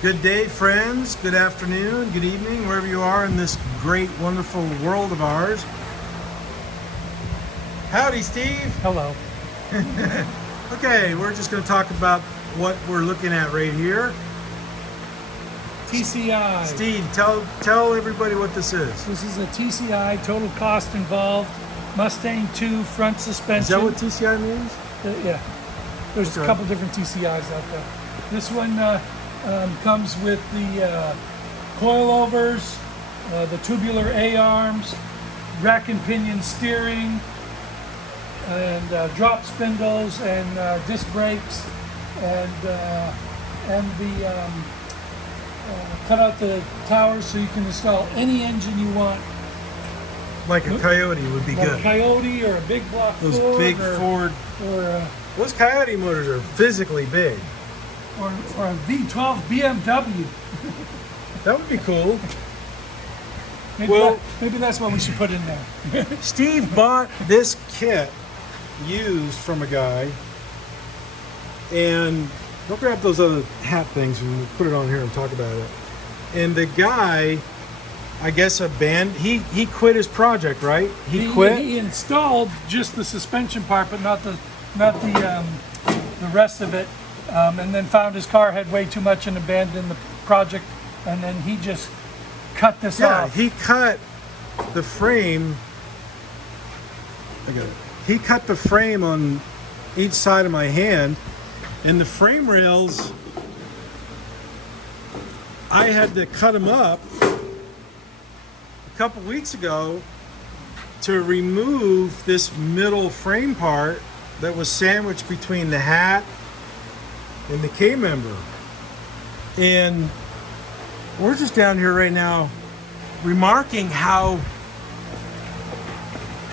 Good day, friends. Good afternoon, good evening, wherever you are in this great, wonderful world of ours. Howdy, Steve. Hello. Okay, we're just going to talk about what we're looking at right here. TCI. Steve, tell everybody what this is. This is a TCI, total cost involved, Mustang 2 front suspension. Is that what TCI means? Yeah. There's Okay. a couple different TCIs out there. This one comes with the coilovers, the tubular A-arms, rack and pinion steering, and drop spindles, and disc brakes, and the cut out the towers so you can install any engine you want. Like a Coyote would be Like good. a Coyote or a big block Those Ford, big or, Ford. or Those Coyote motors are physically big. or a V12 BMW. That would be cool. Maybe, Well- maybe that's what we should put in there. Steve bought this kit used from a guy, and don't grab those other hat things and we'll put it on here and talk about it. And the guy, I guess, he quit his project, right? He quit. He installed just the suspension part, but not the rest of it. And then found his car had way too much and abandoned the project. And then he just cut this Yeah, off. he cut the frame. I got it. He cut the frame on each side of my hand, and the frame rails, I had to cut them up a couple weeks ago to remove this middle frame part that was sandwiched between the hat and the K-member. And we're just down here right now remarking how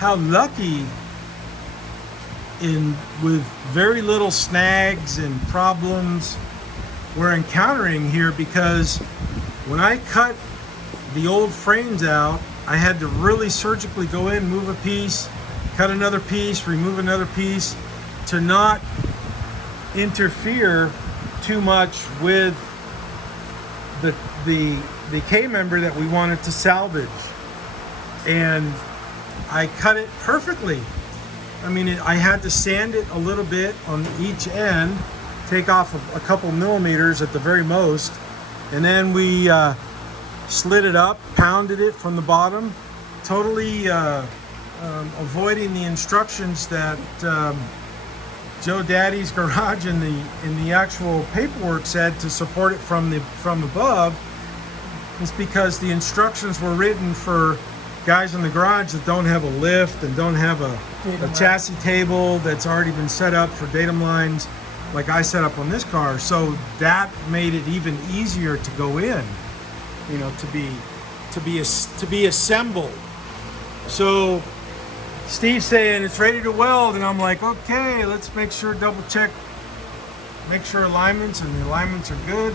lucky with very little snags and problems we're encountering here, because when I cut the old frames out, I had to really surgically go in, move a piece, cut another piece, remove another piece, to not interfere too much with the K-member that we wanted to salvage. And I cut it perfectly. I mean, I had to sand it a little bit on each end, take off a couple millimeters at the very most, and then we slid it up, pounded it from the bottom, totally avoiding the instructions that Joe Daddy's Garage in the actual paperwork said to support it from above. It's because the instructions were written for guys in the garage that don't have a lift and don't have a chassis table that's already been set up for datum lines like I set up on this car. So that made it even easier to go in, you know, to be assembled. So Steve's saying it's ready to weld, and I'm like, okay, let's make sure, double check, make sure alignments, and the alignments are good.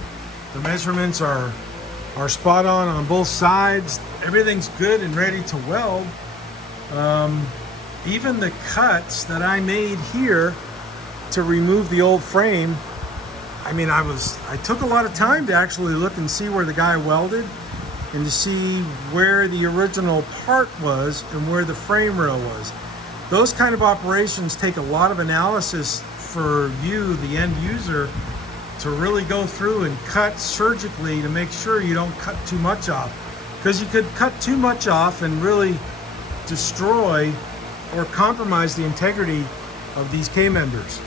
The measurements are spot on both sides. Everything's good and ready to weld. Even the cuts that I made here to remove the old frame, I mean, I took a lot of time to actually look and see where the guy welded, and to see where the original part was and where the frame rail was. Those kind of operations take a lot of analysis for you, the end user, to really go through and cut surgically to make sure you don't cut too much off. Because you could cut too much off and really destroy or compromise the integrity of these K-members.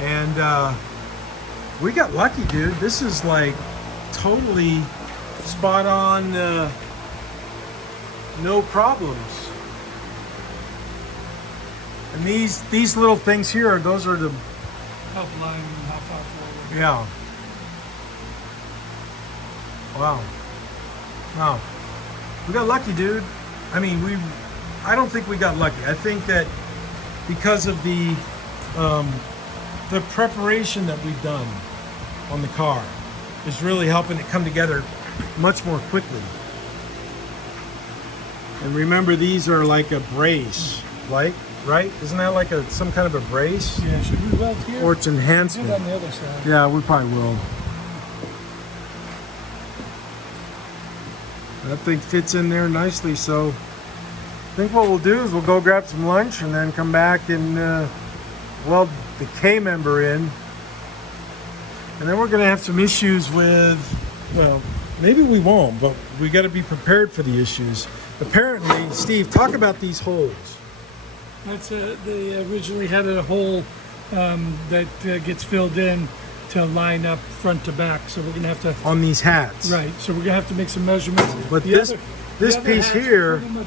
And we got lucky, dude. This is like totally spot on, no problems. And these little things here, those are the Help line and how far forward. yeah. Wow. We got lucky, dude. I mean, I don't think we got lucky. I think that because of the preparation that we've done on the car is really helping it come together much more quickly. And remember, these are like a brace, right? Isn't that like some kind of a brace? Yeah, should we weld here? Or it's enhancement. Do it on the other side. Yeah, we probably will. That thing fits in there nicely. So I think what we'll do is we'll go grab some lunch and then come back and weld the K member in. And then we're going to have some issues with, well, maybe we won't, but we got to be prepared for the issues. Apparently, Steve, talk about these holes. That's they originally had a hole that gets filled in to line up front to back. So we're gonna have to On these hats. right. So we're gonna have to make some measurements. But The this other piece hats are here, pretty much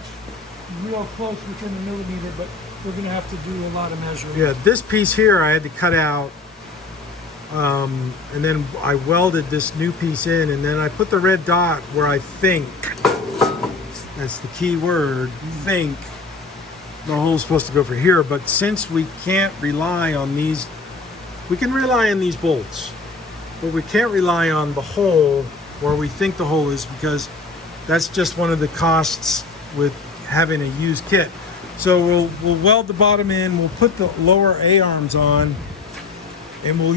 real close within the millimeter, but we're gonna have to do a lot of measuring. yeah, this piece here I had to cut out. And then I welded this new piece in, and then I put the red dot where I think, that's the key word, think the hole's supposed to go for here. But since we can't rely on these, we can rely on these bolts, but we can't rely on the hole where we think the hole is, because that's just one of the costs with having a used kit. So we'll weld the bottom in, we'll put the lower A-arms on, and we'll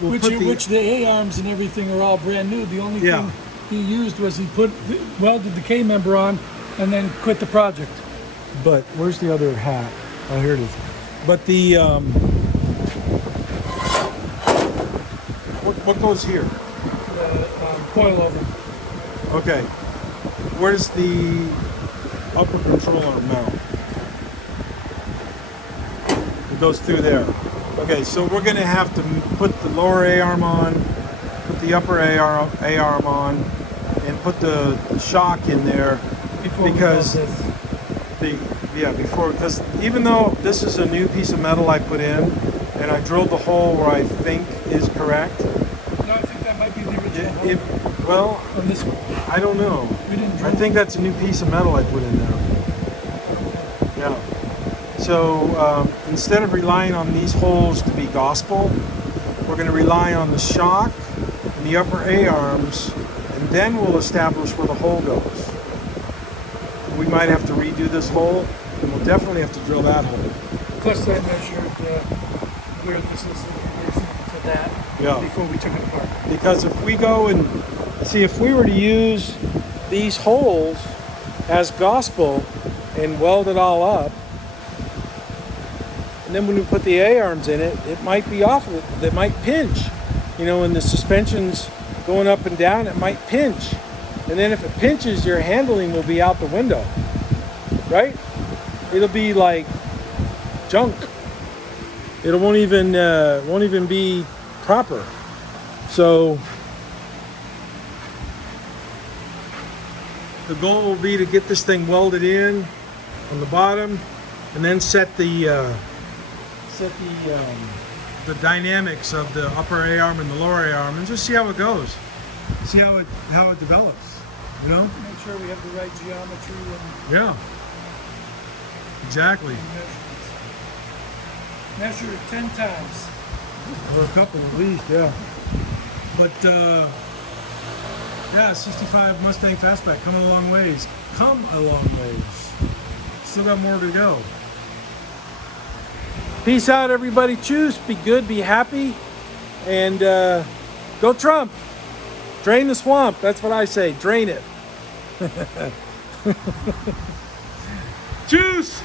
Which the A-arms and everything are all brand new. The only Yeah. thing he used was he welded the K member on and then quit the project. But where's the other hat? Oh, here it is. But the what goes here? The coilover. Okay. Where's the upper control arm mount? It goes through there. Okay, so we're going to have to put the lower A-arm on, put the upper A-arm on, and put the shock in there Before because we weld because even though this is a new piece of metal I put in, and I drilled the hole where I think is correct. this. No, I think that might be the original hole Well, on this one. I don't know. We didn't I drill. think that's a new piece of metal I put in there. Yeah. So instead of relying on these holes to be gospel, we're going to rely on the shock and the upper A-arms, and then we'll establish where the hole goes. We might have to redo this hole, and we'll definitely have to drill that hole. Plus, I measured where this is to that Yeah. before we took it apart. Because if we go and see, if we were to use these holes as gospel and weld it all up, and then when we put the A-arms in it, it might be off of it. It might pinch. You know, when the suspension's going up and down, it might pinch. And then if it pinches, your handling will be out the window, right? It'll be like junk. It won't even be proper. So the goal will be to get this thing welded in on the bottom, and then set the dynamics of the upper A-arm and the lower A-arm, and just see how it goes. See how it develops. You know? Make sure we have the right geometry and Yeah. Exactly. measurements. Measure it 10 times. Or a couple at least, yeah. But yeah, 65 Mustang Fastback, come a long ways. Come a long ways. Still got more to go. Peace out, everybody. Choose, be good, be happy, and go Trump. Drain the swamp. That's what I say. Drain it. Juice.